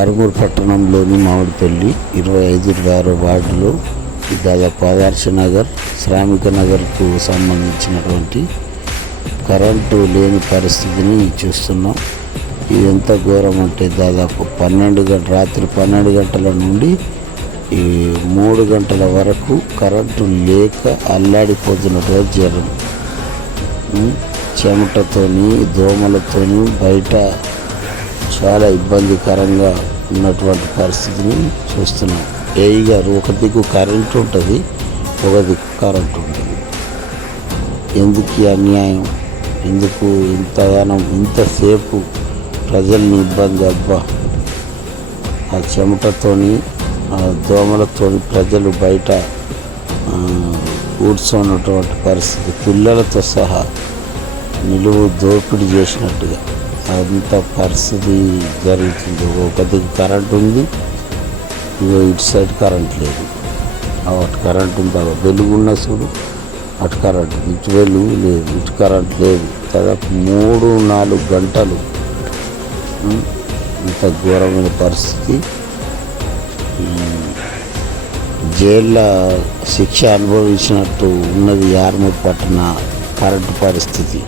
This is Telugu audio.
ఆరుమూరు పట్టణంలోని మామిడిపల్లి 25-26 వార్డులో దాదాపు ఆదర్శ నగర్, శ్రామిక నగర్కు సంబంధించినటువంటి కరెంటు లేని పరిస్థితిని చూస్తున్నాం. ఇది ఎంత ఘోరం అంటే దాదాపు రాత్రి 12 గంటల నుండి 3 గంటల వరకు కరెంటు లేక అల్లాడిపోతున్నటువంటి జనం. చెమటతోని దోమలతోని బయట చాలా ఇబ్బందికరంగా ఉన్నటువంటి పరిస్థితిని చూస్తున్నాం. ఏఈ గారు ఒక దిక్కు కరెంటు ఉంటుంది, ఒక దిక్కు కరెంటు ఉంటుంది. ఎందుకు ఈ అన్యాయం? ఎందుకు ఇంతసేపు ప్రజల్ని ఇబ్బంది? అబ్బా, ఆ చెమటతోని ఆ దోమలతోని ప్రజలు బయట కూర్చున్నటువంటి పరిస్థితి, పిల్లలతో సహా నిలువు దోపిడీ చేసినట్టుగా అంత పరిస్థితి జరుగుతుంది. ఒక దిక్కు కరెంట్ ఉంది, ఇటు సైడ్ కరెంట్ లేదు. అటు కరెంట్ ఉంది, వెలుగున్న చూడు, అటు కరెంట్, ఇటు వెలుగు లేదు, ఇటు కరెంట్ లేదు. దాదాపు 3-4 గంటలు ఇంత ఘోరమైన పరిస్థితి. జైల్లో శిక్ష అనుభవించినట్టు ఉన్నది ఆరుమూరు పట్టణ కరెంటు పరిస్థితి.